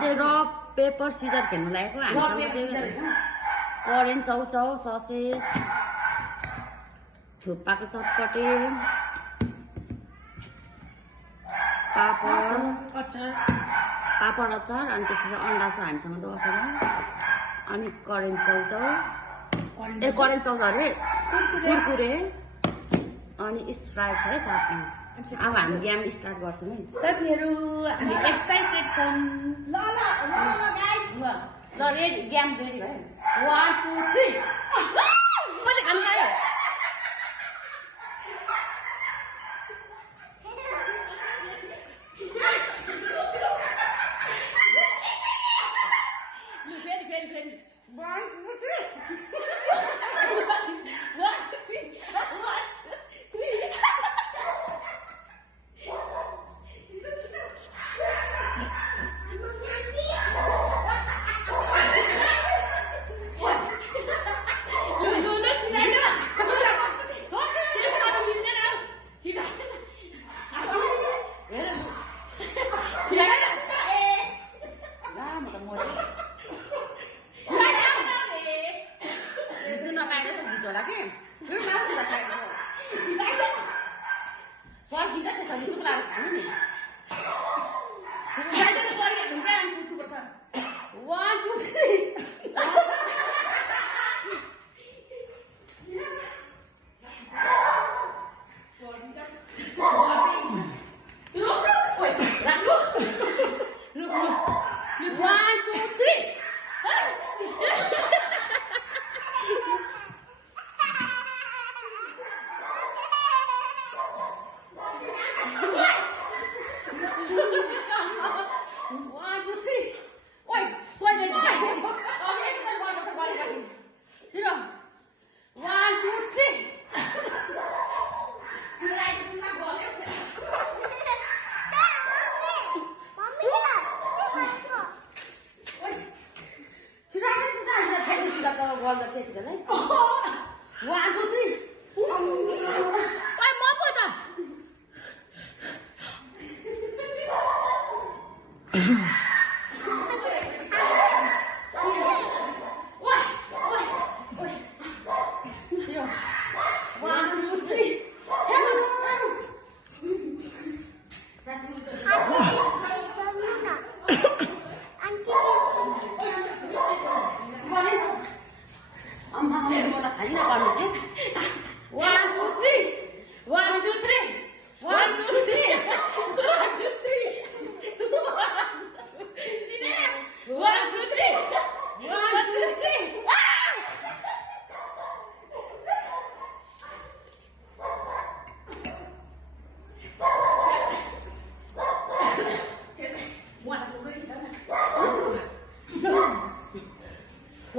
चाहिँ rock paper Caesar खेल्नु लागेको हामीसँग चाहिँ करेन्ट चाउचाउ ससेज थुक्पाको चटपटे पापड अचार अनि त्यसपछि अन्डा छ हामीसँग दसैँमा अनि करेन्ट चाउचाउ करेन्ट चाउचाउ अरे कुरकुरे अनि स्प्राइट छ है साथमा अब हामी गेम स्टार्ट गर्छौँ है साथीहरू हामी एक्साइटेड छौँ ल रेडी गेम रेडी भयो 1 2 3 मैले खानु पायो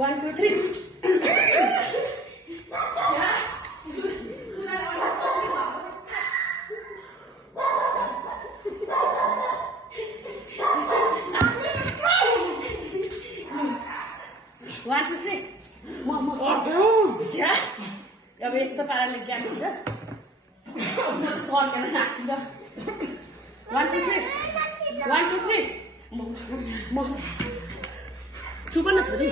फेरि 1 2 अब यस्तो पाराले ज्ञान हुन्छ सर्केर नाच्छ 1 2 3 म चुप न छोरी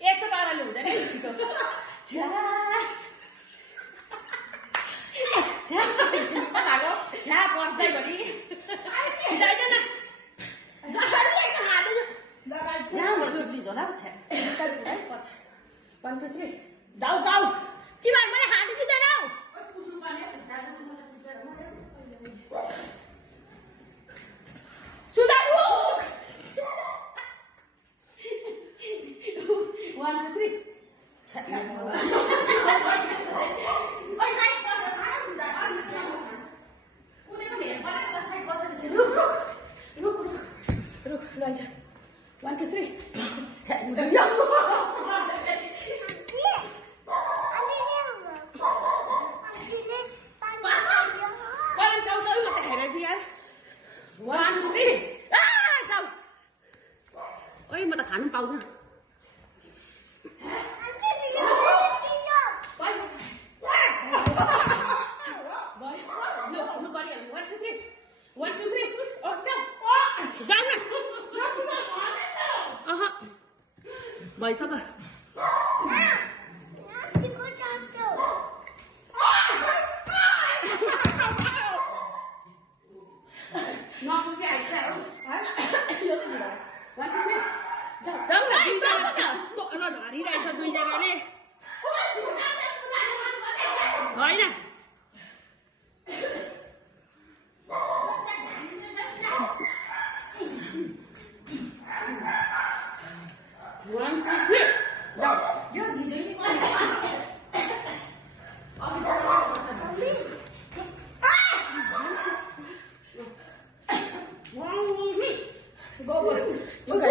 यस्तो पाराले हुँदैन पर्दै घरि होला हौ छ्या One, two, three. Go, go! Cái bạn mới hạ đi cái đây đâu? Xuống đây luôn! One, two, three. Ôi, sai qua sợ thái không? Ui, đây có biển qua đây, có sai qua sợ thái không? Được, lên cho. One, two, three. Chạy một đường dốc. Con ăn trâu tới mà cái này gì anh? One, two, three. Trâu. Ôi, mà ta khả năng bao nha. One, two, three. Trâu. Găng nè. Vậy sao rồi? Ngon với cái sao? Đúng là đi ra bộ nó đi ra cho tôi ra đây đi. Rồi nè. One, two, three. Đâu? Vô gì đi qua. Go, go. Go, go.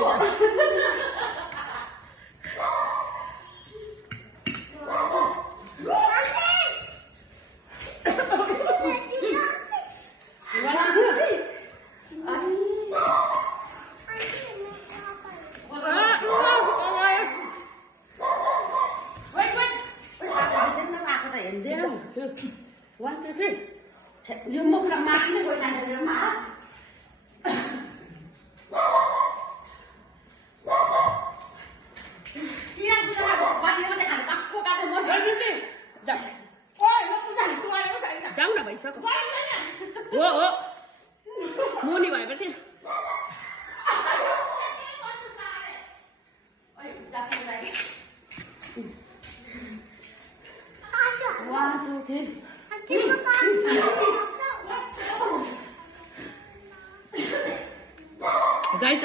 One, two, three. Yung mukha ng makina ko, nandiyan ng maat. Iyan ko na ako. Bakit naman tayo hanap ako ka mo? One, two, three. Ôi, nó cũng này, tôi nó chạy. Cháu là vậy sao? Ủa. Mua đi vậy bác đi. One, two, three. Guys,